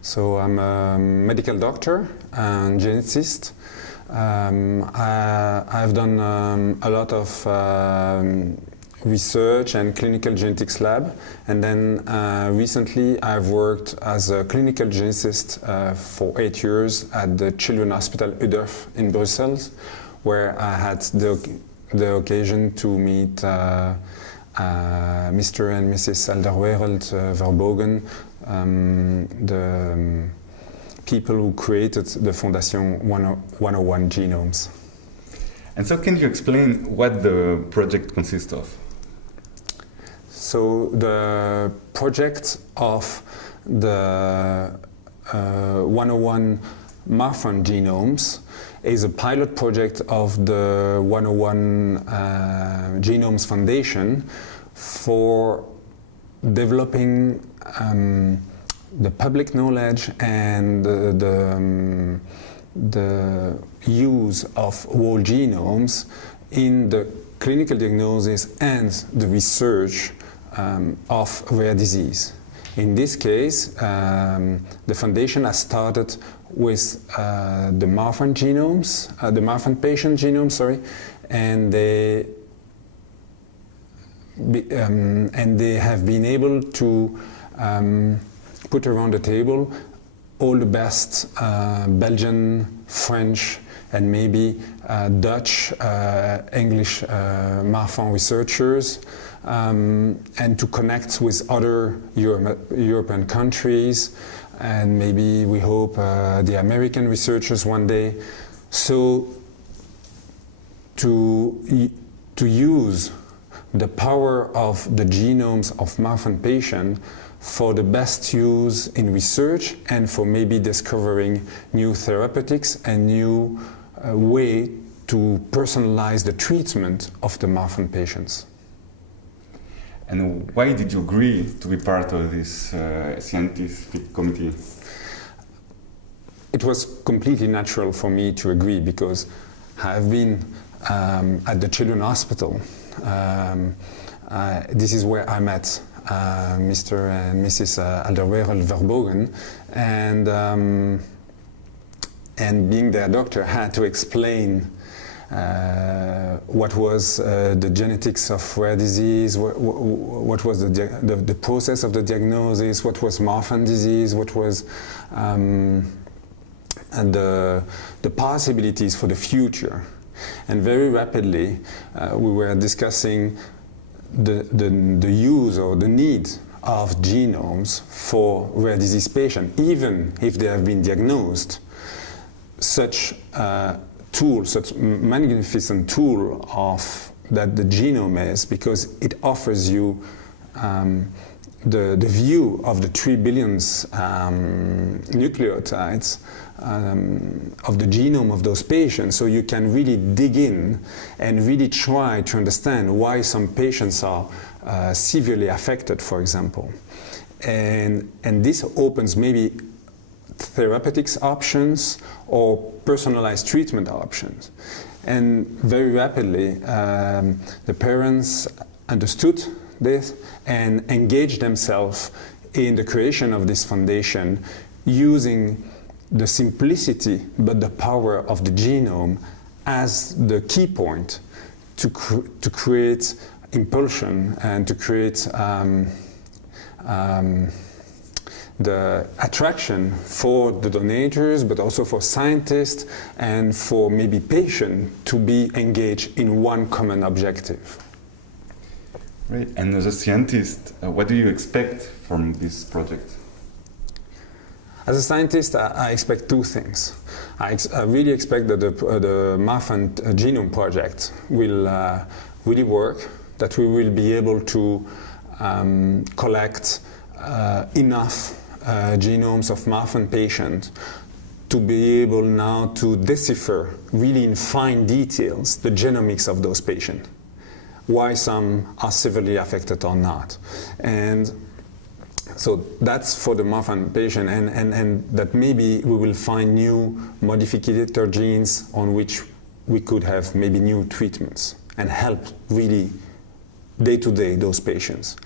So I'm a medical doctor and geneticist. I've done a lot of research and clinical genetics lab, and then recently I've worked as a clinical geneticist for 8 years at the Children's Hospital Udorf in Brussels, where I had the occasion to meet Mr. and Mrs. Alderweireld Verbogen, the people who created the Fondation 101 Genomes. And so can you explain what the project consists of? So the project of the 101 Marfan genomes is a pilot project of the 101 Genomes Foundation for developing the public knowledge and the use of whole genomes in the clinical diagnosis and the research of rare disease. In this case, the foundation has started with the Marfan genomes, the Marfan patient genomes, sorry, and they have been able to put around the table all the best Belgian, French, and maybe Dutch, English Marfan researchers, and to connect with other European countries, and maybe we hope the American researchers one day. So to use the power of the genomes of Marfan patients for the best use in research and for maybe discovering new therapeutics and new way to personalize the treatment of the Marfan patients. And why did you agree to be part of this scientific committee? It was completely natural for me to agree because I've been at the Children's Hospital. This is where I met Mr. and Mrs. Alderweireld Verbogen, and being their doctor had to explain what was the genetics of rare disease, what was the process of the diagnosis, what was Marfan disease, what was and the possibilities for the future. And very rapidly we were discussing the use or the need of genomes for rare disease patients, even if they have been diagnosed. Such tool, such magnificent tool of that the genome is, because it offers you the view of the 3 billion nucleotides of the genome of those patients, so you can really dig in and really try to understand why some patients are severely affected, for example. And this opens maybe therapeutics options or personalized treatment options. And very rapidly the parents understood this and engaged themselves in the creation of this foundation, using the simplicity but the power of the genome as the key point to create impulsion and to create the attraction for the donors, but also for scientists and for maybe patients to be engaged in one common objective. Right. And as a scientist, what do you expect from this project? As a scientist, I expect two things. I really expect that the Marfan Genome Project will really work, that we will be able to collect enough genomes of Marfan patients to be able now to decipher really in fine details the genomics of those patients, why some are severely affected or not. And so that's for the Marfan patient, and that maybe we will find new modificator genes on which we could have maybe new treatments and help really day-to-day those patients.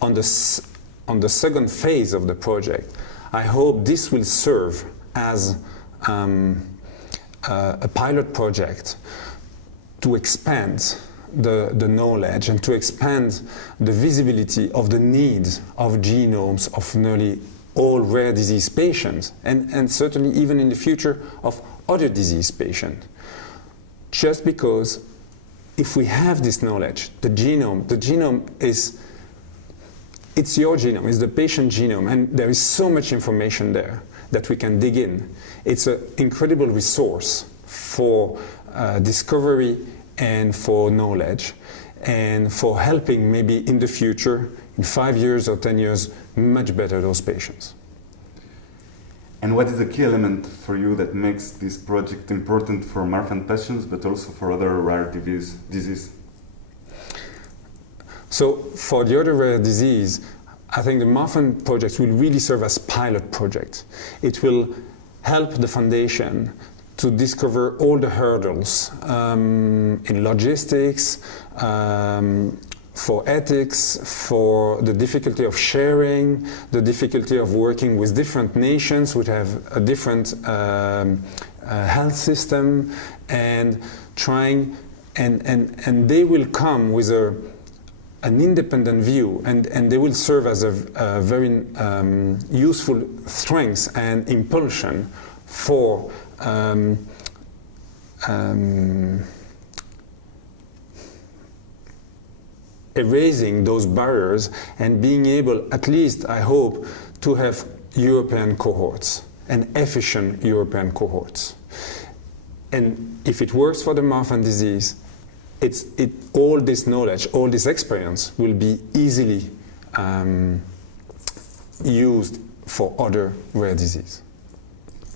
On the second phase of the project, I hope this will serve as a pilot project to expand the knowledge and to expand the visibility of the need of genomes of nearly all rare disease patients, and certainly even in the future of other disease patients. Just because if we have this knowledge, the genome is, it's your genome, it's the patient genome, and there is so much information there that we can dig in. It's an incredible resource for discovery and for knowledge, and for helping maybe in the future, in 5 years or 10 years, much better those patients. And what is the key element for you that makes this project important for Marfan patients, but also for other rare disease? So for the other rare disease, I think the Marfan project will really serve as pilot project. It will help the foundation to discover all the hurdles in logistics, for ethics, for the difficulty of sharing, the difficulty of working with different nations which have a different health system, and trying, and they will come with an independent view, and they will serve as a very useful strength and impulsion for erasing those barriers and being able, at least I hope, to have European cohorts and efficient European cohorts. And if it works for the Marfan disease, all this knowledge, all this experience will be easily used for other rare disease.